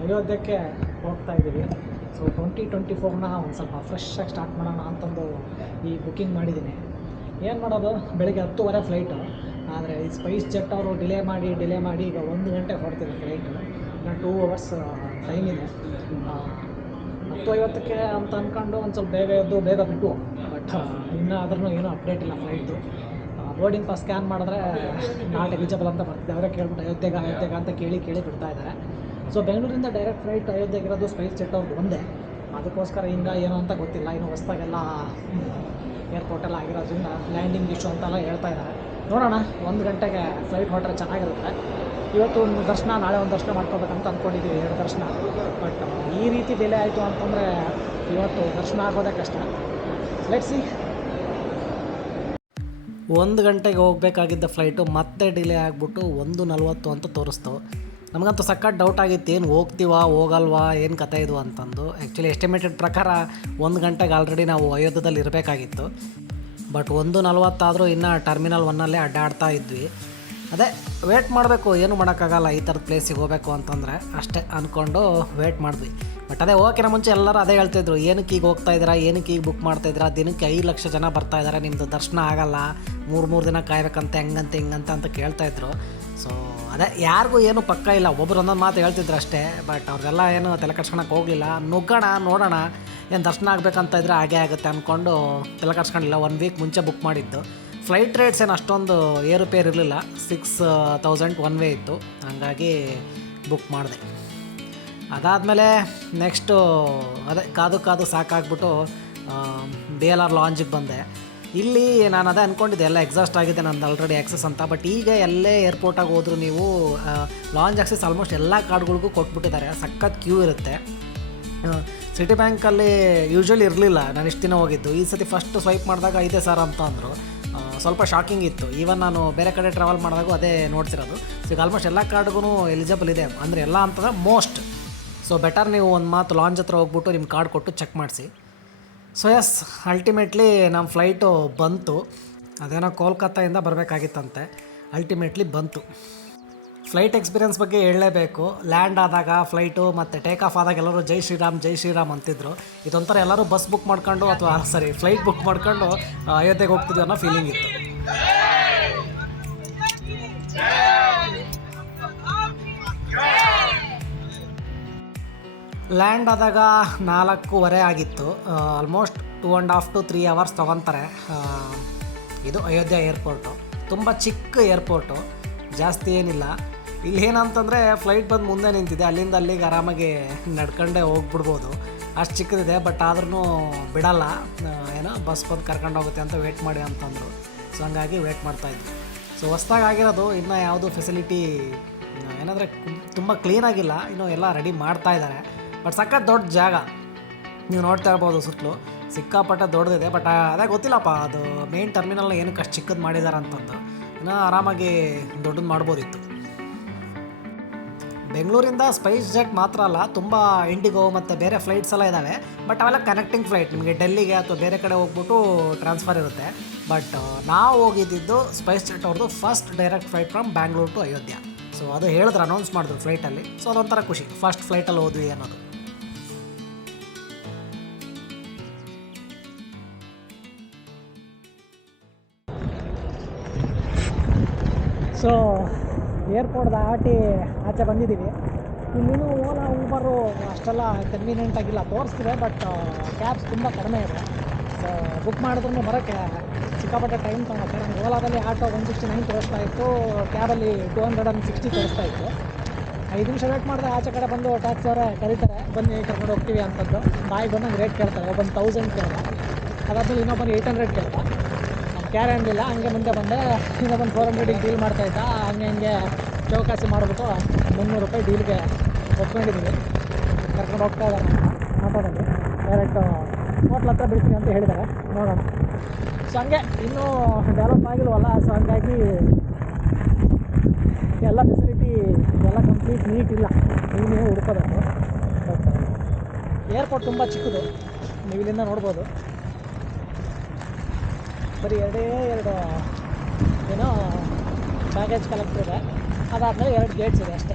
ಅಯೋಧ್ಯಕ್ಕೆ ಹೋಗ್ತಾ ಇದ್ದೀವಿ. ಸೊ 2024ನ ಒಂದು ಸ್ವಲ್ಪ ಫ್ರೆಶ್ಶಾಗಿ ಸ್ಟಾರ್ಟ್ ಮಾಡೋಣ ಅಂತಂದು ಈ ಬುಕ್ಕಿಂಗ್ ಮಾಡಿದ್ದೀನಿ. ಏನು ಮಾಡೋದು, ಬೆಳಗ್ಗೆ 10:30 ಫ್ಲೈಟು. ಆದರೆ ಈ ಸ್ಪೈಸ್ ಜೆಟ್ ಅವರು ಡಿಲೇ ಮಾಡಿ ಈಗ 1 ಗಂಟೆಗೆ ಹೊರಡ್ತಿದೆ ಫ್ಲೈಟು. ಇನ್ನು 2 ಅವರ್ಸ್ ಟೈಮ್ ಇದೆ. 10:50ಕ್ಕೆ ಅಂತ ಅಂದ್ಕೊಂಡು ಒಂದು ಸ್ವಲ್ಪ ಬೇಗ ಬಿಟ್ಟು, ಬಟ್ ಇನ್ನೂ ಆದ್ರೂ ಏನೂ ಅಪ್ಡೇಟ್ ಇಲ್ಲ ಫ್ಲೈಟು. ಬೋರ್ಡಿಂಗ್ ಪಾಸ್ ಸ್ಕ್ಯಾನ್ ಮಾಡಿದ್ರೆ ನಾಟ್ ಎಲಿಜಿಬಲ್ ಅಂತ ಬರ್ತಿದೆ. ಅವರೇ ಕೇಳ್ಬಿಟ್ಟು ಅಯೋಧ್ಯೆಗೆ ಅಂತ ಕೇಳಿ ಬಿಡ್ತಾ ಇದ್ದಾರೆ. ಸೊ ಬೆಂಗಳೂರಿಂದ ಡೈರೆಕ್ಟ್ ಫ್ಲೈಟ್ ಅಯೋಧ್ಯೆಗಿರೋದು ಸ್ಪೈಸ್ ಜೆಟ್ ಅವ್ರದ್ದು ಒಂದೇ. ಅದಕ್ಕೋಸ್ಕರ ಹಿಂಗೆ ಏನೋ ಅಂತ ಗೊತ್ತಿಲ್ಲ. ಇನ್ನು ಹೊಸದಾಗೆಲ್ಲ ಏರ್ಪೋರ್ಟೆಲ್ಲ ಆಗಿರೋದ್ರಿಂದ ಲ್ಯಾಂಡಿಂಗ್ ಇಶ್ಯೂ ಅಂತೆಲ್ಲ ಹೇಳ್ತಾ ಇದ್ದಾರೆ. ನೋಡೋಣ, 1 ಗಂಟೆಗೆ ಫ್ಲೈಟ್ ಹೊರಟ್ರೆ ಚೆನ್ನಾಗಿರುತ್ತೆ. ಇವತ್ತು ಒಂದು ದರ್ಶನ, ನಾಳೆ ಒಂದು ದರ್ಶನ ಮಾಡ್ಕೋಬೇಕಂತ ಅಂದ್ಕೊಂಡಿದ್ದೀವಿ, 2 ದರ್ಶನ. ಬಟ್ ಈ ರೀತಿ ಡಿಲೇ ಆಯಿತು ಅಂತಂದರೆ ಇವತ್ತು ದರ್ಶನ ಆಗೋದೇ ಕಷ್ಟ. Let's see. 1 ಗಂಟೆಗೆ ಹೋಗಬೇಕಾಗಿದ್ದ ಫ್ಲೈಟು ಮತ್ತೆ ಡಿಲೇ ಆಗಿಬಿಟ್ಟು 1:40 ಅಂತ ತೋರಿಸ್ತು. ನಮಗಂತೂ ಸಖತ್ ಡೌಟ್ ಆಗಿತ್ತು, ಏನು ಹೋಗ್ತೀವಾ ಹೋಗಲ್ವಾ, ಏನು ಕತೆ ಇದು ಅಂತಂದು. ಆ್ಯಕ್ಚುಲಿ ಎಸ್ಟಿಮೇಟೆಡ್ ಪ್ರಕಾರ 1 ಗಂಟೆಗೆ ಆಲ್ರೆಡಿ ನಾವು ಅಯೋಧ್ಯದಲ್ಲಿ ಇರಬೇಕಾಗಿತ್ತು. ಬಟ್ 1:40 ಆದರೂ ಇನ್ನೂ ಟರ್ಮಿನಲ್ 1ಅಲ್ಲೇ ಅಡ್ಡಾಡ್ತಾ ಇದ್ವಿ. ಅದೇ ವೇಟ್ ಮಾಡಬೇಕು, ಏನು ಮಾಡೋಕ್ಕಾಗಲ್ಲ. ಈ ಥರದ ಪ್ಲೇಸಿಗೆ ಹೋಗಬೇಕು ಅಂತಂದರೆ ಅಷ್ಟೇ ಅಂದ್ಕೊಂಡು ವೇಟ್ ಮಾಡಿದ್ವಿ. ಬಟ್ ಅದೇ ಹೋಗೋಕ್ಕಿಂತ ಮುಂಚೆ ಎಲ್ಲರೂ ಅದೇ ಹೇಳ್ತಿದ್ರು, ಏನಕ್ಕೆ ಈಗ ಹೋಗ್ತಾ ಇದ್ದೀರಾ, ಏನಕ್ಕೆ ಈಗ ಬುಕ್ ಮಾಡ್ತಾಯಿದ್ದೀರಾ, ದಿನಕ್ಕೆ 5 ಲಕ್ಷ ಜನ ಬರ್ತಾಯಿದ್ದಾರೆ, ನಿಮ್ಮದು ದರ್ಶನ ಆಗಲ್ಲ, 3 ದಿನ ಕಾಯ್ಬೇಕಂತೆ, ಹೆಂಗಂತೆ ಅಂತ ಕೇಳ್ತಾಯಿದ್ರು. ಸೊ ಅದೇ ಯಾರಿಗೂ ಏನು ಪಕ್ಕ ಇಲ್ಲ, ಒಬ್ಬರು ಒಂದೊಂದು ಮಾತು ಹೇಳ್ತಿದ್ರು ಅಷ್ಟೇ. ಬಟ್ ಅವ್ರಿಗೆಲ್ಲ ಏನು ತಲೆ ಕೆಡ್ಸ್ಕೊಳಕ್ಕೆ ಹೋಗಲಿಲ್ಲ. ನುಗ್ಗೋಣ ನೋಡೋಣ, ಏನು ದರ್ಶನ ಆಗಬೇಕಂತ ಇದ್ರೆ ಹಾಗೇ ಆಗುತ್ತೆ ಅಂದ್ಕೊಂಡು ತಲೆ ಕೆಡ್ಸ್ಕೊಂಡಿಲ್ಲ. 1 ವೀಕ್ ಮುಂಚೆ ಬುಕ್ ಮಾಡಿದ್ದು. ಫ್ಲೈಟ್ ರೇಟ್ಸ್ ಏನು ಅಷ್ಟೊಂದು ಏರುಪೇರು ಇರಲಿಲ್ಲ, 6,000 ಒನ್ ವೇ ಇತ್ತು. ಹಾಗಾಗಿ ಬುಕ್ ಮಾಡಿದೆ. ಅದಾದಮೇಲೆ ನೆಕ್ಸ್ಟು ಅದೇ ಕಾದು ಸಾಕಾಗ್ಬಿಟ್ಟು DLR ಲಾಂಜಿಗೆ ಬಂದೆ. ಇಲ್ಲಿ ನಾನು ಅದೇ ಅಂದ್ಕೊಂಡಿದ್ದೆ, ಎಲ್ಲ ಎಕ್ಸಾಸ್ಟ್ ಆಗಿದೆ ನಂದು ಆಲ್ರೆಡಿ ಆ್ಯಕ್ಸಸ್ ಅಂತ. ಬಟ್ ಈಗ ಎಲ್ಲೇ ಏರ್ಪೋರ್ಟಾಗಿ ಹೋದರೂ ನೀವು ಲಾಂಜ್ ಆಕ್ಸೆಸ್ ಆಲ್ಮೋಸ್ಟ್ ಎಲ್ಲ ಕಾರ್ಡ್ಗಳಿಗೂ ಕೊಟ್ಬಿಟ್ಟಿದ್ದಾರೆ. ಸಖತ್ ಕ್ಯೂ ಇರುತ್ತೆ. ಸಿಟಿ ಬ್ಯಾಂಕಲ್ಲಿ ಯೂಶ್ವಲಿ ಇರಲಿಲ್ಲ, ನಾನು ಇಷ್ಟು ದಿನ ಹೋಗಿದ್ದು. ಈ ಸತಿ ಫಸ್ಟ್ ಸ್ವೈಪ್ ಮಾಡಿದಾಗ 5,000 ಅಂತ ಅಂದರು. ಸ್ವಲ್ಪ ಶಾಕಿಂಗ್ ಇತ್ತು. ಈವನ್ ನಾನು ಬೇರೆ ಕಡೆ ಟ್ರಾವೆಲ್ ಮಾಡಿದಾಗೂ ಅದೇ ನೋಡ್ತಿರೋದು. ಸೊ ಈಗ ಆಲ್ಮೋಸ್ಟ್ ಎಲ್ಲ ಕಾರ್ಡ್ಗೂ ಎಲಿಜಿಬಲ್ ಇದೆ, ಅಂದರೆ ಎಲ್ಲ ಅಂತಂದರೆ ಮೋಸ್ಟ್. ಸೊ ಬೆಟರ್ ನೀವು ಒಂದು ಮಾತು ಲಾಂಜ್ ಹತ್ರ ಹೋಗ್ಬಿಟ್ಟು ನಿಮ್ಮ ಕಾರ್ಡ್ ಕೊಟ್ಟು ಚೆಕ್ ಮಾಡಿಸಿ. ಸೊ ಎಸ್, ಅಲ್ಟಿಮೇಟ್ಲಿ ನಮ್ಮ ಫ್ಲೈಟು ಬಂತು. ಅದೇನೋ ಕೋಲ್ಕತ್ತಾಯಿಂದ ಬರಬೇಕಾಗಿತ್ತಂತೆ, ಅಲ್ಟಿಮೇಟ್ಲಿ ಬಂತು. ಫ್ಲೈಟ್ ಎಕ್ಸ್ಪೀರಿಯನ್ಸ್ ಬಗ್ಗೆ ಹೇಳಲೇಬೇಕು. ಲ್ಯಾಂಡ್ ಆದಾಗ ಫ್ಲೈಟು ಮತ್ತು ಟೇಕ್ ಆಫ್ ಆದಾಗ ಎಲ್ಲರೂ ಜೈ ಶ್ರೀರಾಮ್ ಅಂತಿದ್ರು. ಇದೊಂಥರ ಎಲ್ಲರೂ ಬಸ್ ಬುಕ್ ಮಾಡ್ಕೊಂಡು ಅಥವಾ ಫ್ಲೈಟ್ ಬುಕ್ ಮಾಡ್ಕೊಂಡು ಅಯೋಧ್ಯೆಗೆ ಹೋಗ್ತಿದ್ವಿ ಅನ್ನೋ ಫೀಲಿಂಗ್ ಇತ್ತು. ಲ್ಯಾಂಡ್ ಆದಾಗ 4:15 ಆಗಿತ್ತು. Almost 2.5 to 3 hours ತೊಗೊತಾರೆ. ಇದು ಅಯೋಧ್ಯೆ ಏರ್ಪೋರ್ಟು. ತುಂಬ ಚಿಕ್ಕ ಏರ್ಪೋರ್ಟು, ಜಾಸ್ತಿ ಏನಿಲ್ಲ. ಇಲ್ಲಿ ಏನಂತಂದರೆ ಫ್ಲೈಟ್ ಬಂದು ಮುಂದೆ ನಿಂತಿದೆ, ಅಲ್ಲಿಂದ ಅಲ್ಲಿಗೆ ಆರಾಮಾಗಿ ನಡ್ಕೊಂಡೇ ಹೋಗ್ಬಿಡ್ಬೋದು, ಅಷ್ಟು ಚಿಕ್ಕದಿದೆ. ಬಟ್ ಆದ್ರೂ ಬಿಡಲ್ಲ, ಏನೋ ಬಸ್ ಬಂದು ಕರ್ಕೊಂಡು ಹೋಗುತ್ತೆ ಅಂತ ವೇಟ್ ಮಾಡಿ ಅಂತಂದರು. ಸೊ ಹಂಗಾಗಿ ವೇಟ್ ಮಾಡ್ತಾಯಿದ್ವಿ. ಸೊ ಹೊಸ್ದಾಗಿ ಆಗಿರೋದು, ಇನ್ನೂ ಯಾವುದು ಫೆಸಿಲಿಟಿ ಏನಂದರೆ ತುಂಬ ಕ್ಲೀನಾಗಿಲ್ಲ, ಇನ್ನೂ ಎಲ್ಲ ರೆಡಿ ಮಾಡ್ತಾ ಇದ್ದಾರೆ. ಬಟ್ ಸಖತ್ ದೊಡ್ಡ ಜಾಗ, ನೀವು ನೋಡ್ತಾ ಇರ್ಬೋದು ಸುತ್ತಲೂ ಸಿಕ್ಕಾಪಟ್ಟೆ ದೊಡ್ಡದಿದೆ. ಬಟ್ ಅದೇ ಗೊತ್ತಿಲ್ಲಪ್ಪ, ಅದು ಮೇನ್ ಟರ್ಮಿನಲ್ನ ಏನಕ್ಕೆ ಅಷ್ಟು ಚಿಕ್ಕದು ಮಾಡಿದ್ದಾರೆ ಅಂತಂದು. ಇನ್ನೂ ಆರಾಮಾಗಿ ದೊಡ್ಡದು ಮಾಡ್ಬೋದಿತ್ತು. ಬೆಂಗಳೂರಿಂದ ಸ್ಪೈಸ್ ಜೆಟ್ ಮಾತ್ರ ಅಲ್ಲ, ತುಂಬ ಇಂಡಿಗೋ ಮತ್ತು ಬೇರೆ ಫ್ಲೈಟ್ಸ್ ಎಲ್ಲ ಇದ್ದಾವೆ. ಬಟ್ ಅವೆಲ್ಲ ಕನೆಕ್ಟಿಂಗ್ ಫ್ಲೈಟ್, ನಿಮಗೆ ಡೆಲ್ಲಿಗೆ ಅಥವಾ ಬೇರೆ ಕಡೆ ಹೋಗ್ಬಿಟ್ಟು ಟ್ರಾನ್ಸ್ಫರ್ ಇರುತ್ತೆ. ಬಟ್ ನಾವು ಹೋಗಿದ್ದು ಸ್ಪೈಸ್ ಜೆಟ್ ಅವ್ರದ್ದು first direct flight from Bangalore to Ayodhya. So ಅದು ಹೇಳಿದ್ರು, ಅನೌನ್ಸ್ ಮಾಡಿದ್ರು ಫ್ಲೈಟಲ್ಲಿ. ಸೊ ಅದೊಂಥರ ಖುಷಿ, ಫಸ್ಟ್ ಫ್ಲೈಟಲ್ಲಿ ಹೋದ್ವಿ ಅನ್ನೋದು. ಸೊ ಏರ್ಪೋರ್ಟ್ ದಾಟಿ ಆಚೆ ಬಂದಿದ್ದೀವಿ. ಇಲ್ಲಿನೂ ಓಲಾ ಊಬರು ಅಷ್ಟೆಲ್ಲ ಕನ್ವೀನಿಯೆಂಟ್ ಆಗಿಲ್ಲ, ತೋರಿಸ್ತಿದೆ. ಬಟ್ ಕ್ಯಾಬ್ಸ್ ತುಂಬ ಕಡಿಮೆ ಇದೆ. ಸೊ ಬುಕ್ ಮಾಡಿದ್ರೂ ಬರೋಕ್ಕೆ ಸಿಕ್ಕಾಪಟ್ಟೆ ಟೈಮ್ ತೊಗೊಳುತ್ತೆ. ನಮ್ಗೆ ಓಲಾದಲ್ಲಿ ಆಟೋ 169 ತೋರಿಸ್ತಾ ಇತ್ತು, ಕ್ಯಾಬಲ್ಲಿ 260 ತೋರಿಸ್ತಾ ಇತ್ತು. 5 ನಿಮಿಷ ವೇಟ್ ಮಾಡಿದ್ರೆ ಆಚೆ ಕಡೆ ಬಂದು ಟ್ಯಾಕ್ಸಿ ಅವರೇ ಕರೀತಾರೆ, ಬನ್ನಿ ಕರ್ಕೊಂಡು ಹೋಗ್ತೀವಿ ಅಂತದ್ದು. ಬಾಯಿಗೆ ಬಂದಂಗೆ ರೇಟ್ ಕೇಳ್ತಾರೆ. ಒಬ್ಬನು 1000 ಕೇಳ್ದ, ಅದಾದ್ಮೇಲೆ ಇನ್ನೊಬ್ಬನು 800 ಕೇಳ್ದ. ಕ್ಯಾರೆ ಅನ್ನಲಿಲ್ಲ, ಹಂಗೆ ಮುಂದೆ ಬಂದೆ. ಇನ್ನೊಬ್ಬನು 400 ಡೀಲ್ ಮಾಡ್ತಾಯಿದ್ದ. ಹಂಗೆ ಚೌಕಾಸಿ ಮಾಡಿಬಿಟ್ಟು 300 ರೂಪಾಯಿ ಡೀಲ್ಗೆ ಒಪ್ಕೊಂಡಿದ್ದೀವಿ. ಕರ್ಕೊಂಡು ಹೋಗ್ತಾ ಇದ್ದಾರೆ ಆಟೋದಲ್ಲಿ. ಡೈರೆಕ್ಟು ಹೋಟ್ಲ್ ಹತ್ರ ಬಿಡ್ತೀನಿ ಅಂತ ಹೇಳಿದ್ದಾರೆ, ನೋಡೋಣ. ಸೊ ಹಂಗೆ ಇನ್ನೂ ಡೆವಲಪ್ ಆಗಿಲ್ವಲ್ಲ, ಸೊ ಹಂಗಾಗಿ ಎಲ್ಲ ಫೆಸಿಲಿಟಿ ಎಲ್ಲ ಕಂಪ್ಲೀಟ್ ನೀಟ್ ಇಲ್ಲ, ನೀವೇ ಹುಡ್ಕೋಬೇಕು. ಬಟ್ ಏರ್ಪೋರ್ಟ್ ತುಂಬ ಚಿಕ್ಕದು, ನೀವು ಇಲ್ಲಿಂದ ನೋಡ್ಬೋದು. ಬರೀ 2 ಏನೋ ಬ್ಯಾಗೇಜ್ ಕಲೆಕ್ಟರ್ ಇದೆ, ಅದಾದಮೇಲೆ 2 ಗೇಟ್ಸ್ ಇದೆ ಅಷ್ಟೇ.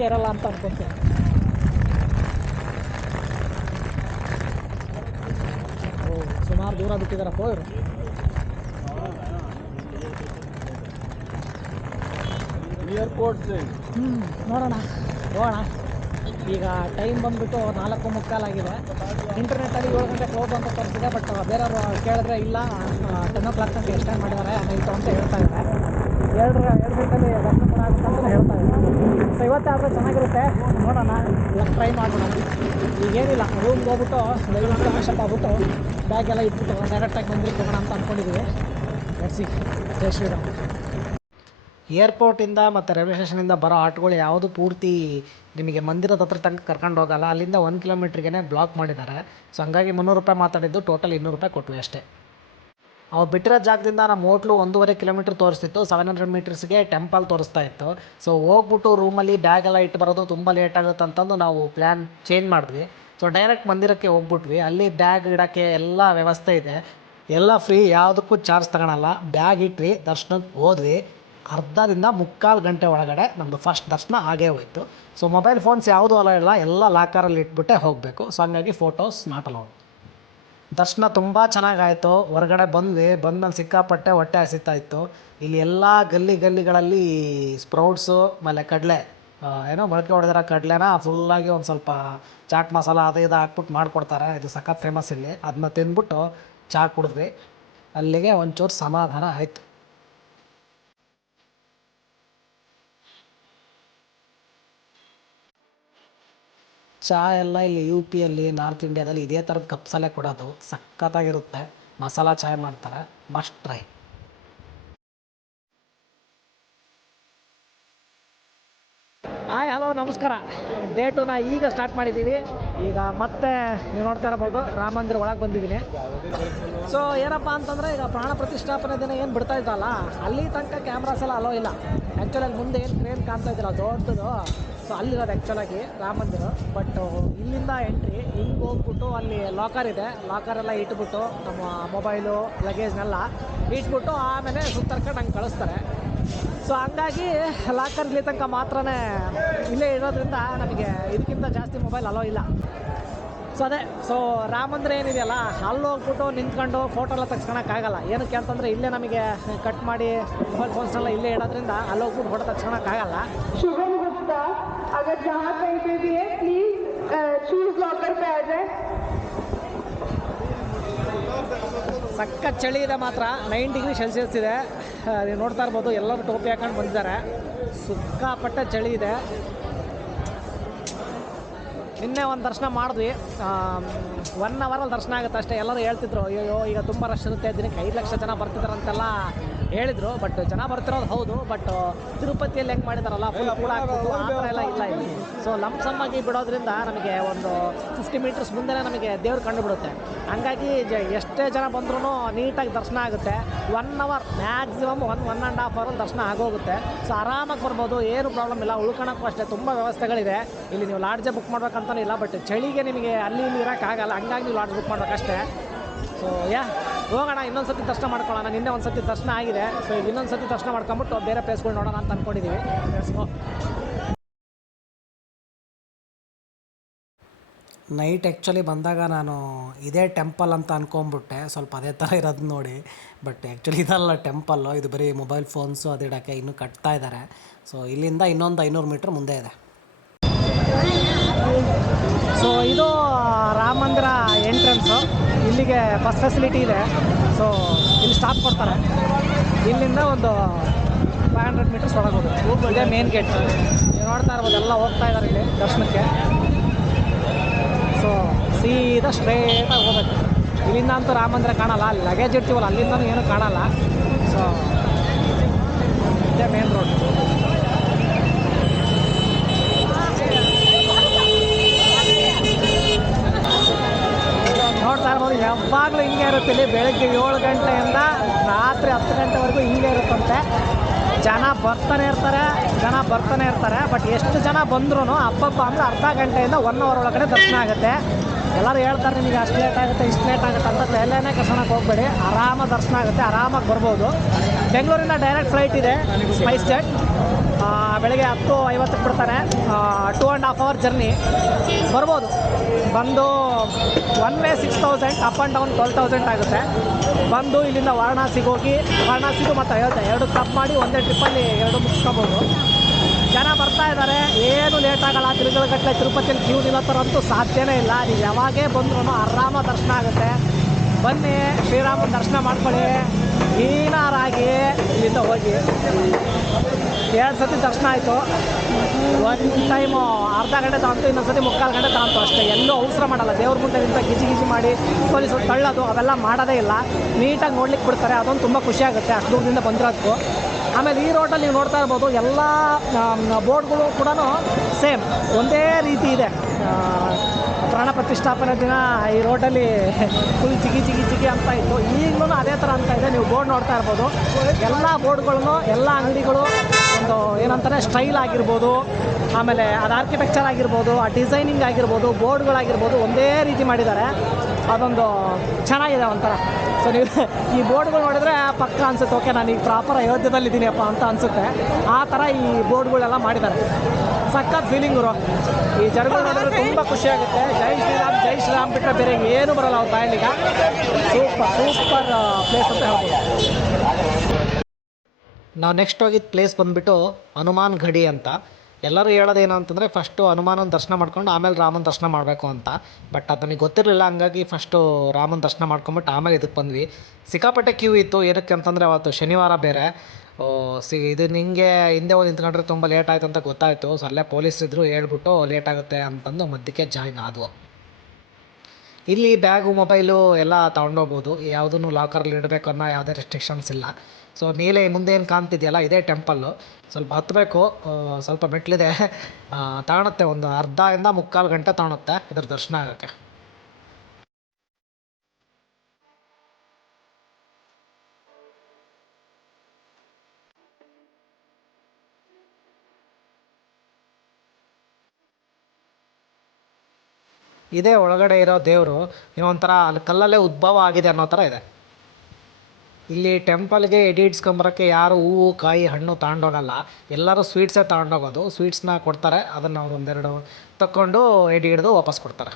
ಕಮ್ಮಿ ಇರಲ್ಲ ಅಂತ ಅನ್ಕೊತೀನಿ. ಸುಮಾರು ದೂರ ಬಿಟ್ಟಿದ್ದಾರಪ್ಪ ಇವರು. ಏರ್ಪೋರ್ಟ್ ನೋಡೋಣ ಹೋಗೋಣ. ಈಗ ಟೈಮ್ ಬಂದುಬಿಟ್ಟು 4:45 ಆಗಿದೆ. ಇಂಟರ್ನೆಟ್ಟಲ್ಲಿ 7 ಗಂಟೆ ಕ್ಲೋಸ್ ಅಂತ ತೋರಿಸಿದೆ, ಬಟ್ ಬೇರೆಯವರು ಕೇಳಿದ್ರೆ ಇಲ್ಲ 10 o'clock ತನಕ ಎಕ್ಸ್ಟೆಂಡ್ ಮಾಡಿದ್ದಾರೆ ನೈಟು ಅಂತ ಹೇಳ್ತಾ ಇದ್ದಾರೆ. 2 ಗಂಟೆಯಲ್ಲಿ ದರ್ಶನ ಕೂಡ ಆಗುತ್ತೆ ಅಂತ ಹೇಳ್ತಾ ಇದ್ದಾರೆ. ಸೊ ಇವತ್ತಾದರೆ ಚೆನ್ನಾಗಿರುತ್ತೆ, ನೋಡೋಣ, ಇಲ್ಲ ಟ್ರೈ ಮಾಡೋಣ. ಈಗೇನಿಲ್ಲ, ರೂಮ್ಗೆ ಹೋಗ್ಬಿಟ್ಟು ಫ್ರೆಶಪ್ ಆಗ್ಬಿಟ್ಟು ಬ್ಯಾಗೆಲ್ಲ ಇಟ್ಬಿಟ್ಟು ಡೈರೆಕ್ಟಾಗಿ ಮಂದಿರಕ್ಕೆ ಹೋಗೋಣ ಅಂತ ಅಂದ್ಕೊಂಡಿದ್ದೀವಿ. Let's see. ಜೈ ಶ್ರೀರಾಮ್. ಏರ್ಪೋರ್ಟಿಂದ ಮತ್ತು ರೈಲ್ವೆ ಸ್ಟೇಷನಿಂದ ಬರೋ ಆಟೋಗಳು ಯಾವುದು ಪೂರ್ತಿ ನಿಮಗೆ ಮಂದಿರದ ಹತ್ರ ತನಕ ಕರ್ಕೊಂಡು ಹೋಗಲ್ಲ. ಅಲ್ಲಿಂದ 1 ಕಿಲೋಮೀಟ್ರಿಗೆ ಬ್ಲಾಕ್ ಮಾಡಿದ್ದಾರೆ. ಸೊ ಹಂಗಾಗಿ 300 ರೂಪಾಯಿ ಮಾತಾಡಿದ್ದು, ಟೋಟಲ್ 200 ರೂಪಾಯಿ ಕೊಟ್ವಿ ಅಷ್ಟೇ. ಅವ್ರು ಬಿಟ್ಟಿರೋ ಜಾಗದಿಂದ ನಮ್ಮ ಹೋಟ್ಲು 1.5 ಕಿಲೋಮೀಟ್ರ್ ತೋರಿಸ್ತಿತ್ತು, 700 ಮೀಟರ್ಸ್ಗೆ ಟೆಂಪಲ್ ತೋರಿಸ್ತಾ ಇತ್ತು. ಸೊ ಹೋಗ್ಬಿಟ್ಟು ರೂಮಲ್ಲಿ ಬ್ಯಾಗೆಲ್ಲ ಇಟ್ಟು ಬರೋದು ತುಂಬ ಲೇಟ್ ಆಗುತ್ತೆ ಅಂತಂದು ನಾವು ಪ್ಲ್ಯಾನ್ ಚೇಂಜ್ ಮಾಡಿದ್ವಿ. ಸೊ ಡೈರೆಕ್ಟ್ ಮಂದಿರಕ್ಕೆ ಹೋಗ್ಬಿಟ್ವಿ. ಅಲ್ಲಿ ಬ್ಯಾಗ್ ಇಡೋಕ್ಕೆ ಎಲ್ಲ ವ್ಯವಸ್ಥೆ ಇದೆ, ಎಲ್ಲ ಫ್ರೀ, ಯಾವುದಕ್ಕೂ ಚಾರ್ಜ್ ತಗೊಳಲ್ಲ. ಬ್ಯಾಗ್ ಇಟ್ವಿ, ದರ್ಶನಕ್ಕೆ ಹೋದ್ವಿ. ಅರ್ಧದಿಂದ 3/4 ಗಂಟೆ ಒಳಗಡೆ ನಮ್ಮದು ಫಸ್ಟ್ ದರ್ಶನ ಆಗೇ ಹೋಯಿತು. ಸೊ ಮೊಬೈಲ್ ಫೋನ್ಸ್ ಯಾವುದೂ ಅಲ್ಲ, ಎಲ್ಲ ಲಾಕರಲ್ಲಿ ಇಟ್ಬಿಟ್ಟೆ ಹೋಗಬೇಕು. ಸೊ ಹಂಗಾಗಿ ಫೋಟೋಸ್ ನಾಟ್ ಅಲೌಡ್. ದರ್ಶನ ತುಂಬ ಚೆನ್ನಾಗಾಯಿತು. ಹೊರಗಡೆ ಬಂದಮೇಲೆ ಸಿಕ್ಕಾಪಟ್ಟೆ ಹೊಟ್ಟೆ ಹಸಿತಾ ಇತ್ತು. ಇಲ್ಲಿ ಎಲ್ಲ ಗಲ್ಲಿಗಳಲ್ಲಿ ಸ್ಪ್ರೌಟ್ಸು ಆಮೇಲೆ ಕಡಲೆ, ಏನೋ ಮೊಳಕೆ ಹೊಡೆದಿರೋ ಕಡಲೆನ ಫುಲ್ಲಾಗಿ ಒಂದು ಸ್ವಲ್ಪ ಚಾಟ್ ಮಸಾಲ ಅದು ಇದು ಹಾಕ್ಬಿಟ್ಟು ಮಾಡಿಕೊಡ್ತಾರೆ. ಇದು ಸಖತ್ ಫೇಮಸ್ ಇಲ್ಲಿ. ಅದನ್ನ ತಿಂದ್ಬಿಟ್ಟು ಚಹಾ ಕುಡಿದ್ವಿ. ಅಲ್ಲಿಗೆ ಒಂಚೂರು ಸಮಾಧಾನ ಆಯಿತು. ಚಹಾ ಎಲ್ಲ ಇಲ್ಲಿ UPಯಲ್ಲಿ, ನಾರ್ತ್ ಇಂಡಿಯಾದಲ್ಲಿ ಇದೇ ಥರದ ಕಪ್ಸಲ್ಲೇ ಕೊಡೋದು. ಸಖತ್ತಾಗಿರುತ್ತೆ. ಮಸಾಲ ಚಾಯ್ ಮಾಡ್ತಾರೆ, ಮಸ್ಟ್ ಟ್ರೈ. ಹಾಯ್, ಹಲೋ, ನಮಸ್ಕಾರ. ಡೇ 2ನ ಈಗ ಸ್ಟಾರ್ಟ್ ಮಾಡಿದ್ದೀವಿ. ಈಗ ಮತ್ತೆ ನೀವು ನೋಡ್ತಾ ಇರಬಹುದು, ರಾಮ ಮಂದಿರ ಒಳಗೆ ಬಂದಿದ್ದೀನಿ. ಸೊ ಏನಪ್ಪ ಅಂತಂದರೆ, ಈಗ ಪ್ರಾಣ ಪ್ರತಿಷ್ಠಾಪನೆ ದಿನ ಏನು ಬಿಡ್ತಾ ಇದ್ದಲ್ಲ, ಅಲ್ಲಿ ತನಕ ಕ್ಯಾಮ್ರಾಸ್ ಎಲ್ಲ ಅಲೋ ಇಲ್ಲ. ಆ್ಯಕ್ಚುಲಾಗಿ ಮುಂದೆ ಏನು ಕ್ರೇನ್ ಕಾಣ್ತಾ ಇದ್ದಿಲ್ಲ ದೊಡ್ಡದು, ಸೊ ಅಲ್ಲಿರೋದು ಆ್ಯಕ್ಚುಲಾಗಿ ರಾಮ ಮಂದಿರ. ಬಟ್ ಇಲ್ಲಿಂದ ಎಂಟ್ರಿ ಹಿಂಗೆ ಹೋಗ್ಬಿಟ್ಟು ಅಲ್ಲಿ ಲಾಕರ್ ಇದೆ, ಲಾಕರೆಲ್ಲ ಇಟ್ಬಿಟ್ಟು ನಮ್ಮ ಮೊಬೈಲು ಲಗೇಜ್ನೆಲ್ಲ ಇಟ್ಬಿಟ್ಟು ಆಮೇಲೆ ಸುತ್ತರ್ಕೊಂಡು ಹಂಗೆ ಕಳಿಸ್ತಾರೆ. ಸೊ ಹಂಗಾಗಿ ಲಾಕರ್ ಇಲ್ಲಿ ತನಕ ಮಾತ್ರನೇ ಇಲ್ಲೇ ಇರೋದ್ರಿಂದ ನಮಗೆ ಇದಕ್ಕಿಂತ ಜಾಸ್ತಿ ಮೊಬೈಲ್ ಅಲೋ ಇಲ್ಲ. ಸೊ ಅದೇ, ಸೊ ರಾಮ ಮಂದಿರ ಏನಿದೆಯಲ್ಲ, ಅಲ್ಲಿ ಹೋಗ್ಬಿಟ್ಟು ನಿಂತ್ಕೊಂಡು ಫೋಟೋ ಎಲ್ಲ ತೆಗ್ಸ್ಕೊಳಕ್ಕಾಗಲ್ಲ. ಏನಕ್ಕೆ ಅಂತಂದರೆ ಇಲ್ಲೇ ನಮಗೆ ಕಟ್ ಮಾಡಿ ಮೊಬೈಲ್ ಫೋನ್ಸ್ನೆಲ್ಲ ಇಲ್ಲೇ ಇಡೋದ್ರಿಂದ ಅಲ್ಲಿ ಹೋಗ್ಬಿಟ್ಟು ಫೋಟೋ ತೆಗ್ಸ್ಕೊಳಕ್ಕಾಗಲ್ಲ. शुभम गुप्ता, अगर जहाँ कहीं पे भी है प्लीज शूज लॉकर पे आ जाए. ಸಖತ್ ಚಳಿ ಇದೆ ಮಾತ್ರ, 9 ಡಿಗ್ರಿ ಸೆಲ್ಸಿಯಸ್ ಇದೆ. ನೀವು ನೋಡ್ತಾ ಇರ್ಬೋದು, ಎಲ್ಲರೂ ಟೋಪಿ ಹಾಕೊಂಡು ಬಂದಿದ್ದಾರೆ. ಸಿಕ್ಕಾಪಟ್ಟೆ ಚಳಿ ಇದೆ. ನಿನ್ನೆ ಒಂದು ದರ್ಶನ ಮಾಡಿದ್ವಿ, 1 ಅವರಲ್ಲಿ ದರ್ಶನ ಆಗುತ್ತೆ ಅಷ್ಟೇ. ಎಲ್ಲರೂ ಹೇಳ್ತಿದ್ರು, ಅಯ್ಯೋ ಈಗ ತುಂಬ ರಶ್ ಇರುತ್ತೆ, ದಿನಕ್ಕೆ 5 ಲಕ್ಷ ಜನ ಬರ್ತಿದ್ದಾರೆ ಅಂತೆಲ್ಲ ಹೇಳಿದರು. ಬಟ್ ಜನ ಬರ್ತಿರೋದು ಹೌದು, ಬಟ್ ತಿರುಪತಿಯಲ್ಲಿ ಹೆಂಗೆ ಮಾಡಿದಾರಲ್ಲ ಫುಲ್ ಕೂಡ ಹಾಕ್ಬಿಟ್ಟು ಆ ಥರ ಎಲ್ಲ ಇಲ್ಲ ಇಲ್ಲಿ. ಸೊ ಲಂಪ್ಸಮ್ಮಾಗಿ ಬಿಡೋದ್ರಿಂದ ನಮಗೆ ಒಂದು 50 ಮೀಟರ್ಸ್ ಮುಂದೆನೇ ನಮಗೆ ದೇವ್ರು ಕಂಡು ಬಿಡುತ್ತೆ. ಹಂಗಾಗಿ ಎಷ್ಟೇ ಜನ ಬಂದ್ರೂ ನೀಟಾಗಿ ದರ್ಶನ ಆಗುತ್ತೆ. 1 ಅವರ್ ಮ್ಯಾಕ್ಸಿಮಮ್ 1.5 ಅವರಲ್ಲಿ ದರ್ಶನ ಆಗೋಗುತ್ತೆ. ಸೊ ಆರಾಮಾಗಿ ಬರ್ಬೋದು, ಏನು ಪ್ರಾಬ್ಲಮ್ ಇಲ್ಲ. ಉಳ್ಕೊಳಕ್ಕೂ ಅಷ್ಟೇ ತುಂಬ ವ್ಯವಸ್ಥೆಗಳಿದೆ ಇಲ್ಲಿ. ನೀವು ಲಾಡ್ಜೇ ಬುಕ್ ಮಾಡ್ಬೇಕಂತಲೂ ಇಲ್ಲ, ಬಟ್ ಚಳಿಗೆ ನಿಮಗೆ ಅಲ್ಲಿ ಇಲ್ಲಿ ಇರೋಕ್ಕಾಗಲ್ಲ, ಹಂಗಾಗಿ ನೀವು ಲಾಡ್ಜ್ ಬುಕ್ ಮಾಡ್ಬೇಕಷ್ಟೇ. ಸೊ ಹೋಗೋಣ, ಇನ್ನೊಂದು ಸತಿ ದರ್ಶನ ಮಾಡ್ಕೊಳ್ಳೋಣ. ನಿನ್ನೆ ಒಂದು ಸತಿ ದರ್ಶನ ಆಗಿದೆ, ಸೊ ಈಗ ಇನ್ನೊಂದು ಸತಿ ದರ್ಶನ ಮಾಡ್ಕೊಂಬಿಟ್ಟು ಬೇರೆ ಪ್ಲೇಸ್ಗಳು ನೋಡೋಣ ಅಂತ ಅಂದ್ಕೊಂಡಿದ್ದೀವಿ. ನೈಟ್ ಆ್ಯಕ್ಚುಲಿ ಬಂದಾಗ ನಾನು ಇದೇ ಟೆಂಪಲ್ ಅಂತ ಅಂದ್ಕೊಂಬಿಟ್ಟೆ, ಸ್ವಲ್ಪ ಅದೇ ಥರ ಇರೋದು ನೋಡಿ. ಬಟ್ ಆ್ಯಕ್ಚುಲಿ ಇದಲ್ಲ ಟೆಂಪಲ್ಲು, ಇದು ಬರೀ ಮೊಬೈಲ್ ಫೋನ್ಸು ಅದು ಇಡೋಕ್ಕೆ ಇನ್ನೂ ಕಟ್ತಾ ಇದ್ದಾರೆ. ಸೊ ಇಲ್ಲಿಂದ ಇನ್ನೊಂದು 500 ಮೀಟ್ರ್ ಮುಂದೆ ಇದೆ. ಸೊ ಇದು ರಾಮ ಮಂದಿರ ಎಂಟ್ರೆನ್ಸು. ಇಲ್ಲಿಗೆ ಬಸ್ ಫೆಸಿಲಿಟಿ ಇದೆ. ಸೊ ಇಲ್ಲಿ ಸ್ಟಾಪ್ ಕೊಡ್ತಾರೆ. ಇಲ್ಲಿಂದ ಒಂದು 500 ಮೀಟರ್ಸ್ ಒಳಗೆ ಹೋಗೋದು. ಇದೇ ಮೇನ್ ಗೇಟ್. ನೀವು ನೋಡ್ತಾ ಇರ್ಬೋದು, ಎಲ್ಲ ಹೋಗ್ತಾ ಇದ್ದಾರೆ ಇಲ್ಲಿ ದರ್ಶನಕ್ಕೆ. ಸೊ ಸೀದಾ ಸ್ಟ್ರೇಟಾಗಿ ಹೋಗ್ಬೇಕು. ಇಲ್ಲಿಂದ ಅಂತೂ ರಾಮ ಮಂದಿರ ಕಾಣಲ್ಲ, ಅಲ್ಲಿ ಲಗೇಜ್ ಇರ್ತೀವಲ್ಲ ಅಲ್ಲಿಂದನೂ ಏನೂ ಕಾಣಲ್ಲ. ಸೊ ಇದೇ ಮೇನ್ ರೋಡ್. ನೋಡ್ತಾ ಇರ್ಬೋದು, ಯಾವಾಗಲೂ ಹಿಂಗೆ ಇರುತ್ತೆ ಇಲ್ಲಿ. ಬೆಳಗ್ಗೆ 7 ಗಂಟೆಯಿಂದ ರಾತ್ರಿ 10 ಗಂಟೆವರೆಗೂ ಹಿಂಗೆ ಇರುತ್ತಂತೆ. ಜನ ಬರ್ತಾನೆ ಇರ್ತಾರೆ. ಬಟ್ ಎಷ್ಟು ಜನ ಬಂದ್ರೂ ಹಬ್ಬ ಅಂದರೆ ಅರ್ಧ ಗಂಟೆಯಿಂದ 1 ಅವರ್ ಒಳಗಡೆ ದರ್ಶನ ಆಗುತ್ತೆ. ಎಲ್ಲರೂ ಹೇಳ್ತಾರೆ ನಿಮಗೆ ಅಷ್ಟು ಲೇಟ್ ಆಗುತ್ತೆ, ಇಷ್ಟು ಲೇಟ್ ಆಗುತ್ತೆ ಅಂತ. ಎಲ್ಲೇನೇ ಕರ್ಸೋಣಕ್ಕೆ ಹೋಗಬೇಡಿ, ಆರಾಮಾಗಿ ದರ್ಶನ ಆಗುತ್ತೆ, ಆರಾಮಾಗಿ ಬರ್ಬೋದು. ಬೆಂಗಳೂರಿಂದ ಡೈರೆಕ್ಟ್ ಫ್ಲೈಟ್ ಇದೆ, ಸ್ಪೈಸ್ ಜೆಟ್. ಬೆಳಗ್ಗೆ 10:50 ಬಿಡ್ತಾರೆ. 2.5 hour ಜರ್ನಿ ಬರ್ಬೋದು. ಬಂದು one way 6,000, up and down 12,000 ಆಗುತ್ತೆ. ಬಂದು ಇಲ್ಲಿಂದ ವಾರಣಾಸಿಗೆ ಹೋಗಿ ವಾರಣಾಸಿಗೂ ಮತ್ತು ಅಯೋಧ್ಯೆ ಎರಡು ಸ್ಟಾಪ್ ಮಾಡಿ ಒಂದೇ ಟ್ರಿಪ್ಪಲ್ಲಿ ಎರಡು ಮುಗಿಸ್ಕೋಬೋದು. ಜನ ಬರ್ತಾ ಇದ್ದಾರೆ, ಏನು ಲೇಟ್ ಆಗಲ್ಲ. ತಿರುಗಲಗಟ್ಟಲೆ ತಿರುಪತಿಯಲ್ಲಿ ಕ್ಯೂ ನಿಲ್ಲೋರಂತೂ ಸಾಧ್ಯನೇ ಇಲ್ಲ. ನೀವು ಯಾವಾಗೇ ಬಂದ್ರೂ ಆರಾಮ ದರ್ಶನ ಆಗುತ್ತೆ. ಬನ್ನಿ, ಶ್ರೀರಾಮನ ದರ್ಶನ ಮಾಡ್ಕೊಳ್ಳಿ, ಏನಾರಾಗಿ ಇಲ್ಲಿಂದ ಹೋಗಿ. 2 ಸತಿ ದರ್ಶನ ಆಯಿತು. ಒಂದು ಟೈಮು ಅರ್ಧ ಗಂಟೆ ತಗೊಂತು, ಇನ್ನೊಂದು ಸತಿ 3/4 ಗಂಟೆ ತಗೊಂತು ಅಷ್ಟೇ. ಎಲ್ಲೂ ಅವಸರ ಮಾಡಲ್ಲ. ದೇವ್ರ ಮುಂದೆ ನಿಂತ ಗಿಜಿ ಮಾಡಿ ಪೊಲೀಸರು ತಳ್ಳೋದು ಅವೆಲ್ಲ ಮಾಡೋದೇ ಇಲ್ಲ. ನೀಟಾಗಿ ನೋಡ್ಲಿಕ್ಕೆ ಬಿಡ್ತಾರೆ. ಅದೊಂದು ತುಂಬ ಖುಷಿಯಾಗುತ್ತೆ ಅಷ್ಟು ದೂರದಿಂದ ಬಂದಿರೋದಕ್ಕೂ. ಆಮೇಲೆ ಈ ರೋಡಲ್ಲಿ ನೀವು ನೋಡ್ತಾ ಇರ್ಬೋದು, ಎಲ್ಲ ಬೋರ್ಡ್ಗಳು ಕೂಡ ಸೇಮ್ ಒಂದೇ ರೀತಿ ಇದೆ. ಪ್ರಾಣ ಪ್ರತಿಷ್ಠಾಪನೆ ದಿನ ಈ ರೋಡಲ್ಲಿ ಫುಲ್ ಜಿಗಿ ಅಂತ ಇತ್ತು. ಈಗಲೂ ಅದೇ ಥರ ಅಂತ ಇದೆ. ನೀವು ಬೋರ್ಡ್ ನೋಡ್ತಾ ಇರ್ಬೋದು. ಎಲ್ಲ ಬೋರ್ಡ್ಗಳನ್ನು, ಎಲ್ಲ ಅಂಗಡಿಗಳು ಒಂದು ಏನಂತಾರೆ ಸ್ಟೈಲ್ ಆಗಿರ್ಬೋದು, ಆಮೇಲೆ ಅದು ಆರ್ಕಿಟೆಕ್ಚರ್ ಆಗಿರ್ಬೋದು, ಆ ಡಿಸೈನಿಂಗ್ ಆಗಿರ್ಬೋದು, ಬೋರ್ಡ್ಗಳಾಗಿರ್ಬೋದು ಒಂದೇ ರೀತಿ ಮಾಡಿದ್ದಾರೆ. ಅದೊಂದು ಚೆನ್ನಾಗಿದೆ ಒಂಥರ. ಸೊ ನೀವು ಈ ಬೋರ್ಡ್ಗಳು ನೋಡಿದರೆ ಪಕ್ಕ ಅನಿಸುತ್ತೆ, ಓಕೆ ನಾನು ಈಗ ಪ್ರಾಪರ್ ಅಯೋಧ್ಯದಲ್ಲಿದ್ದೀನಿಯಪ್ಪ ಅಂತ ಅನಿಸುತ್ತೆ. ಆ ಥರ ಈ ಬೋರ್ಡ್ಗಳೆಲ್ಲ ಮಾಡಿದ್ದಾರೆ. ಸಖತ್ ಫೀಲಿಂಗರು. ಈ ಜನಗಳು ನೋಡಿದ್ರೆ ತುಂಬ ಖುಷಿಯಾಗುತ್ತೆ. ಜೈ ಶ್ರೀರಾಮ್ ಬಿಟ್ಟರೆ ಬೇರೆ ಏನು ಬರೋಲ್ಲ ಅವ್ರ ಬಾಯಲ್ಲಿಗೆ. ಸೂಪರ್ ಪ್ಲೇಸ್ ಅಂತ ಹೇಳ್ಬೋದು. ನಾವು ನೆಕ್ಸ್ಟ್ ಹೋಗಿದ್ದ ಪ್ಲೇಸ್ ಬಂದುಬಿಟ್ಟು ಹನುಮಾನ್ ಗಡಿ ಅಂತ. ಎಲ್ಲರೂ ಹೇಳೋದೇನು ಅಂತಂದರೆ ಫಸ್ಟು ಹನುಮಾನನ ದರ್ಶನ ಮಾಡ್ಕೊಂಡು ಆಮೇಲೆ ರಾಮನ ದರ್ಶನ ಮಾಡಬೇಕು ಅಂತ. ಬಟ್ ಅದು ನನಗೆ ಗೊತ್ತಿರಲಿಲ್ಲ. ಹಂಗಾಗಿ ಫಸ್ಟು ರಾಮನ ದರ್ಶನ ಮಾಡ್ಕೊಂಬಿಟ್ಟು ಆಮೇಲೆ ಇದಕ್ಕೆ ಬಂದ್ವಿ. ಸಿಕ್ಕಾಪಟ್ಟೆ ಕ್ಯೂ ಇತ್ತು. ಏನಕ್ಕೆ ಅಂತಂದರೆ ಅವತ್ತು ಶನಿವಾರ ಬೇರೆ. ಇದು ನಿಮಗೆ ಹಿಂದೆ ಹೋಗಿ ನಿಂತ್ಕೊಂಡ್ರೆ ತುಂಬ ಲೇಟ್ ಆಯಿತು ಅಂತ ಗೊತ್ತಾಯಿತು. ಸೊ ಅಲ್ಲೇ ಪೊಲೀಸರಿದ್ರು, ಹೇಳ್ಬಿಟ್ಟು ಲೇಟ್ ಆಗುತ್ತೆ ಅಂತಂದು ಮಧ್ಯಕ್ಕೆ ಜಾಯ್ನ್ ಆದವು. ಇಲ್ಲಿ ಬ್ಯಾಗು, ಮೊಬೈಲು ಎಲ್ಲ ತೊಗೊಂಡೋಗ್ಬೋದು. ಯಾವುದನ್ನು ಲಾಕರಲ್ಲಿ ಇಡಬೇಕು ಅನ್ನೋ ಯಾವುದೇ ರೆಸ್ಟ್ರಿಕ್ಷನ್ಸ್ ಇಲ್ಲ. ಸೊ ನೀಲೇ ಮುಂದೆ ಏನು ಕಾಣ್ತಿದೆಯಲ್ಲ, ಇದೇ ಟೆಂಪಲ್ಲು. ಸ್ವಲ್ಪ ಹತ್ತಬೇಕು, ಸ್ವಲ್ಪ ಮೆಟ್ಲಿದೆ. ತಗೊಳುತ್ತೆ ಒಂದು ಅರ್ಧದಿಂದ 3/4 ಗಂಟೆ ತಗೊಳುತ್ತೆ ಇದ್ರ ದರ್ಶನ ಆಗೋಕ್ಕೆ. ಇದೇ ಒಳಗಡೆ ಇರೋ ದೇವರು. ಒಂಥರ ಅಲ್ಲಿ ಕಲ್ಲಲ್ಲೇ ಉದ್ಭವ ಆಗಿದೆ ಅನ್ನೋ ಥರ ಇದೆ. ಇಲ್ಲಿ ಟೆಂಪಲ್ಗೆ ಎಡೆ ಇಡ್ಸ್ಕೊಂಬರೋಕ್ಕೆ ಯಾರು ಹೂವು, ಕಾಯಿ, ಹಣ್ಣು ತಗೊಂಡೋಗಲ್ಲ. ಎಲ್ಲರೂ ಸ್ವೀಟ್ಸೇ ತಗೊಂಡೋಗೋದು. ಸ್ವೀಟ್ಸ್ನ ಕೊಡ್ತಾರೆ, ಅದನ್ನು ಅವ್ರು ಒಂದೆರಡು ತಗೊಂಡು ಎಡೆ ಹಿಡಿದು ವಾಪಸ್ ಕೊಡ್ತಾರೆ.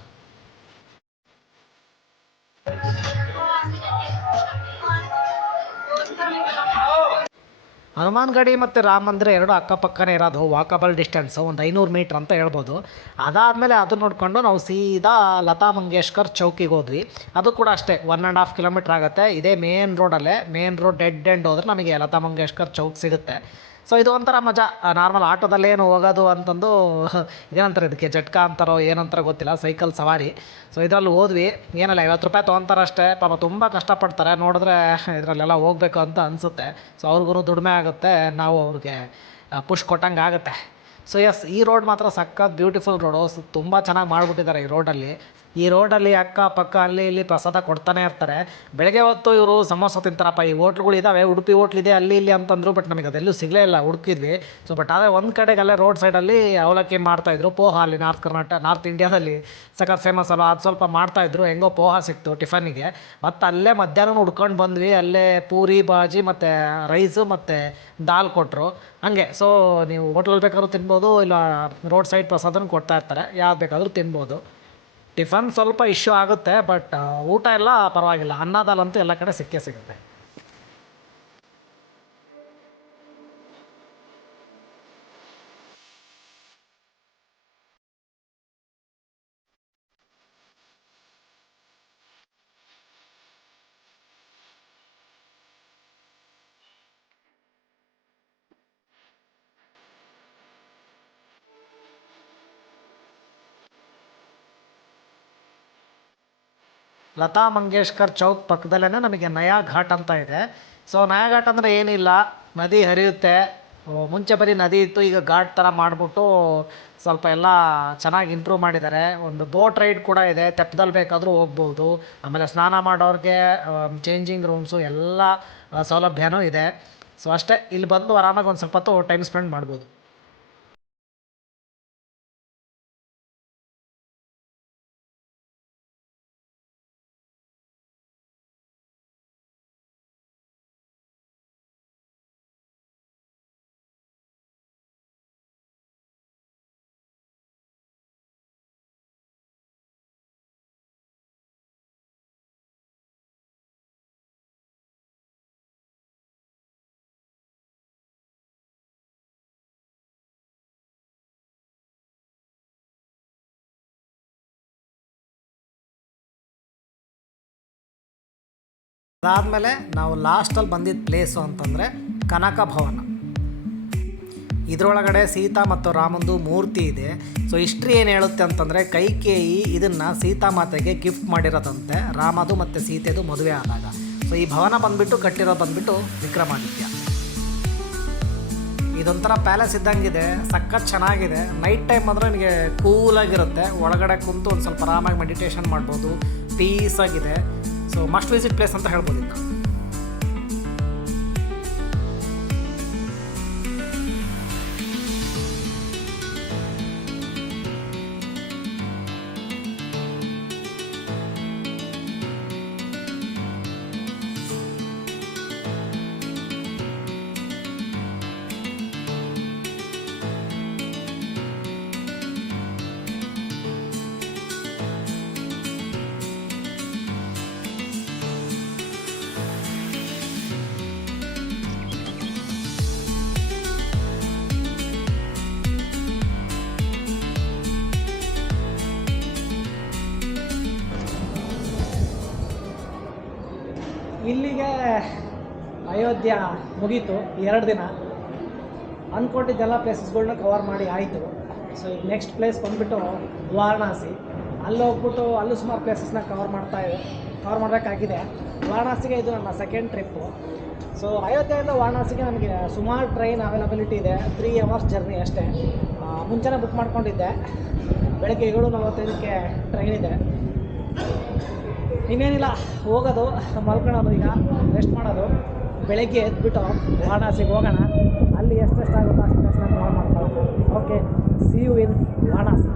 ಹನುಮಾನ್ ಗಡಿ ಮತ್ತು ರಾಮ ಮಂದಿರ ಎರಡು ಅಕ್ಕಪಕ್ಕನೇ ಇರೋದು. ವಾಕಬಲ್ ಡಿಸ್ಟೆನ್ಸು ಒಂದು 500 ಮೀಟ್ರ್ ಅಂತ ಹೇಳ್ಬೋದು. ಅದಾದಮೇಲೆ ಅದು ನೋಡಿಕೊಂಡು ನಾವು ಸೀದಾ ಲತಾ ಮಂಗೇಶ್ಕರ್ ಚೌಕಿಗೆ ಹೋದ್ವಿ. ಅದು ಕೂಡ ಅಷ್ಟೇ 1.5 ಕಿಲೋಮೀಟ್ರ್ ಆಗುತ್ತೆ. ಇದೇ ಮೇನ್ ರೋಡಲ್ಲೇ, ಮೇನ್ ರೋಡ್ ಡೆಡ್ ಎಂಡ್ ಹೋದ್ರೆ ನಮಗೆ ಲತಾ ಮಂಗೇಶ್ಕರ್ ಚೌಕ್ ಸಿಗುತ್ತೆ. ಸೊ ಇದು ಒಂಥರ ಮಜಾ. ನಾರ್ಮಲ್ ಆಟೋದಲ್ಲೇನು ಹೋಗೋದು ಅಂತಂದು ಏನಂತಾರೆ ಇದಕ್ಕೆ, ಜಟ್ಕಾ ಅಂತಾರೋ ಏನಂತಾರೋ ಗೊತ್ತಿಲ್ಲ, ಸೈಕಲ್ ಸವಾರಿ. ಸೊ ಇದರಲ್ಲಿ ಹೋದ್ವಿ. ಏನಲ್ಲ 50 ರೂಪಾಯಿ ತೊಗೊತಾರೆ ಅಷ್ಟೇ. ಪಾಪ ತುಂಬ ಕಷ್ಟಪಡ್ತಾರೆ. ನೋಡಿದ್ರೆ ಇದರಲ್ಲೆಲ್ಲ ಹೋಗಬೇಕು ಅಂತ ಅನಿಸುತ್ತೆ. ಸೊ ಅವ್ರಿಗೂ ದುಡಿಮೆ ಆಗುತ್ತೆ, ನಾವು ಅವ್ರಿಗೆ ಪುಷ್ ಕೊಟ್ಟಂಗೆ ಆಗುತ್ತೆ. ಸೊ ಈ ರೋಡ್ ಮಾತ್ರ ಸಖತ್ ಬ್ಯೂಟಿಫುಲ್ ರೋಡು. ತುಂಬ ಚೆನ್ನಾಗಿ ಮಾಡಿಬಿಟ್ಟಿದ್ದಾರೆ ಈ ರೋಡಲ್ಲಿ. ಈ ರೋಡಲ್ಲಿ ಅಕ್ಕಪಕ್ಕ ಅಲ್ಲಿ ಇಲ್ಲಿ ಪ್ರಸಾದ ಕೊಡ್ತಾನೆ ಇರ್ತಾರೆ. ಬೆಳಗ್ಗೆ ಹೊತ್ತು ಇವರು ಸಮೋಸ ತಿಂತಾರಪ್ಪ. ಈ ಹೋಟ್ಲುಗಳು ಇದ್ದಾವೆ, ಉಡುಪಿ ಹೋಟ್ಲಿದೆ ಅಲ್ಲಿ ಇಲ್ಲಿ ಅಂತಂದರು. ಬಟ್ ನಮಗೆ ಅದೆಲ್ಲೂ ಸಿಗಲೇ ಇಲ್ಲ, ಹುಡುಕಿದ್ವಿ. ಸೊ ಬಟ್ ಆದರೆ ಒಂದು ಕಡೆಗಲ್ಲೇ ರೋಡ್ ಸೈಡಲ್ಲಿ ಅವಲಕ್ಕಿ ಮಾಡ್ತಾಯಿದ್ರು. ಪೋಹ ಅಲ್ಲಿ ನಾರ್ತ್ ಇಂಡಿಯಾದಲ್ಲಿ ಸಖತ್ ಫೇಮಸ್ ಅಲ್ಲ, ಅದು ಸ್ವಲ್ಪ ಮಾಡ್ತಾಯಿದ್ರು. ಹೆಂಗೋ ಪೋಹ ಸಿಕ್ತು ಟಿಫನ್ನಿಗೆ. ಮತ್ತು ಅಲ್ಲೇ ಮಧ್ಯಾಹ್ನ ಹುಡ್ಕೊಂಡು ಬಂದ್ವಿ. ಅಲ್ಲೇ ಪೂರಿ ಬಾಜಿ ಮತ್ತು ರೈಸು ಮತ್ತು ದಾಲ್ ಕೊಟ್ಟರು ಹಂಗೆ. ಸೊ ನೀವು ಹೋಟ್ಲಲ್ಲಿ ಬೇಕಾದ್ರೂ ತಿನ್ಬೋದು, ಇಲ್ಲ ರೋಡ್ ಸೈಡ್ ಪ್ರಸಾದನ ಕೊಡ್ತಾ ಇರ್ತಾರೆ, ಯಾವ್ದು ಬೇಕಾದರೂ ತಿನ್ಬೋದು. ಟಿಫನ್ ಸ್ವಲ್ಪ ಇಶ್ಯೂ ಆಗುತ್ತೆ, ಬಟ್ ಊಟ ಎಲ್ಲ ಪರವಾಗಿಲ್ಲ. ಅನ್ನದಾಲಂತೂ ಎಲ್ಲ ಕಡೆ ಸಿಕ್ಕೇ ಸಿಗುತ್ತೆ. ಲತಾ ಮಂಗೇಶ್ಕರ್ ಚೌಕ್ ಪಕ್ಕದಲ್ಲೇ ನಮಗೆ ನಯಾ ಘಾಟ್ ಅಂತ ಇದೆ. ಸೊ ನಯಾ ಘಾಟ್ ಅಂದರೆ ಏನಿಲ್ಲ, ನದಿ ಹರಿಯುತ್ತೆ. ಮುಂಚೆ ಬರೀ ನದಿ ಇತ್ತು, ಈಗ ಘಾಟ್ ಥರ ಮಾಡಿಬಿಟ್ಟು ಸ್ವಲ್ಪ ಎಲ್ಲ ಚೆನ್ನಾಗಿ ಇಂಪ್ರೂವ್ ಮಾಡಿದ್ದಾರೆ. ಒಂದು ಬೋಟ್ ರೈಡ್ ಕೂಡ ಇದೆ, ತೆಪ್ಪದಲ್ಲಿ ಬೇಕಾದರೂ ಹೋಗ್ಬೋದು. ಆಮೇಲೆ ಸ್ನಾನ ಮಾಡೋರಿಗೆ ಚೇಂಜಿಂಗ್ ರೂಮ್ಸು ಎಲ್ಲ ಸೌಲಭ್ಯನೂ ಇದೆ. ಸೊ ಅಷ್ಟೇ, ಇಲ್ಲಿ ಬಂದು ಆರಾಮಾಗಿ ಒಂದು ಸ್ವಲ್ಪ ಹೊತ್ತು ಟೈಮ್ ಸ್ಪೆಂಡ್ ಮಾಡ್ಬೋದು. ಅದಾದಮೇಲೆ ನಾವು ಲಾಸ್ಟಲ್ಲಿ ಬಂದಿದ್ದ ಪ್ಲೇಸು ಅಂತಂದರೆ ಕನಕ ಭವನ. ಇದರೊಳಗಡೆ ಸೀತಾ ಮತ್ತು ರಾಮಂದು ಮೂರ್ತಿ ಇದೆ. ಸೊ ಹಿಸ್ಟ್ರಿ ಏನು ಹೇಳುತ್ತೆ ಅಂತಂದರೆ ಕೈಕೇಯಿ ಇದನ್ನು ಸೀತಾಮಾತೆಗೆ ಗಿಫ್ಟ್ ಮಾಡಿರೋದಂತೆ ರಾಮದು ಮತ್ತು ಸೀತೆದು ಮದುವೆ ಆದಾಗ. ಸೊ ಈ ಭವನ ಕಟ್ಟಿರೋದು ಬಂದುಬಿಟ್ಟು ವಿಕ್ರಮಾದಿತ್ಯ. ಇದೊಂಥರ ಪ್ಯಾಲೇಸ್ ಇದ್ದಂಗಿದೆ, ಸಖತ್ ಚೆನ್ನಾಗಿದೆ. ನೈಟ್ ಟೈಮ್ ಅಂದರೆ ನಿಮಗೆ ಕೂಲಾಗಿರುತ್ತೆ, ಒಳಗಡೆ ಕುಂತು ಒಂದು ಸ್ವಲ್ಪ ಆರಾಮಾಗಿ ಮೆಡಿಟೇಷನ್ ಮಾಡ್ಬೋದು, ಪೀಸಾಗಿದೆ. ಸೊ ಮಸ್ಟ್ ವಿಸಿಟ್ ಪ್ಲೇಸ್ ಅಂತ ಹೇಳ್ಬೋದು ಇನ್ನು. ಇಲ್ಲಿಗೆ ಅಯೋಧ್ಯ ಮುಗೀತು. 2 ದಿನ ಅಂದ್ಕೊಂಡಿದ್ದೆಲ್ಲ ಪ್ಲೇಸಸ್ಗಳನ್ನ ಕವರ್ ಮಾಡಿ ಆಯಿತು. ಸೊ ಈಗ ನೆಕ್ಸ್ಟ್ ಪ್ಲೇಸ್ ಬಂದುಬಿಟ್ಟು ವಾರಣಾಸಿ. ಅಲ್ಲಿ ಹೋಗ್ಬಿಟ್ಟು ಅಲ್ಲೂ ಸುಮಾರು ಪ್ಲೇಸಸ್ನ ಕವರ್ ಮಾಡಬೇಕಾಗಿದೆ. ವಾರಣಾಸಿಗೆ ಇದು ನನ್ನ ಸೆಕೆಂಡ್ ಟ್ರಿಪ್ಪು. ಸೊ ಅಯೋಧ್ಯೆಯಿಂದ ವಾರಣಾಸಿಗೆ ನನಗೆ ಸುಮಾರು ಟ್ರೈನ್ ಅವೈಲಬಿಲಿಟಿ ಇದೆ. 3 ಅವರ್ಸ್ ಜರ್ನಿ ಅಷ್ಟೇ. ಮುಂಚೆನೇ ಬುಕ್ ಮಾಡ್ಕೊಂಡಿದ್ದೆ. ಬೆಳಗ್ಗೆ 7:45ಕ್ಕೆ ಟ್ರೈನ್ ಇದೆ. ಇನ್ನೇನಿಲ್ಲ, ಹೋಗೋದು, ಮಲ್ಕೊಳ್ಳೋದು, ಈಗ ರೆಸ್ಟ್ ಮಾಡೋದು. ಬೆಳಗ್ಗೆ ಎದ್ಬಿಟ್ಟು ವಾರಣಾಸಿಗೆ ಹೋಗೋಣ. ಅಲ್ಲಿ ಎಷ್ಟೆಷ್ಟಾಗುತ್ತೋ ಅಷ್ಟೆಷ್ಟು ಕವರ್ ಮಾಡ್ಕೊಳ್ಳೋಣ. Okay, see you in Varanasi.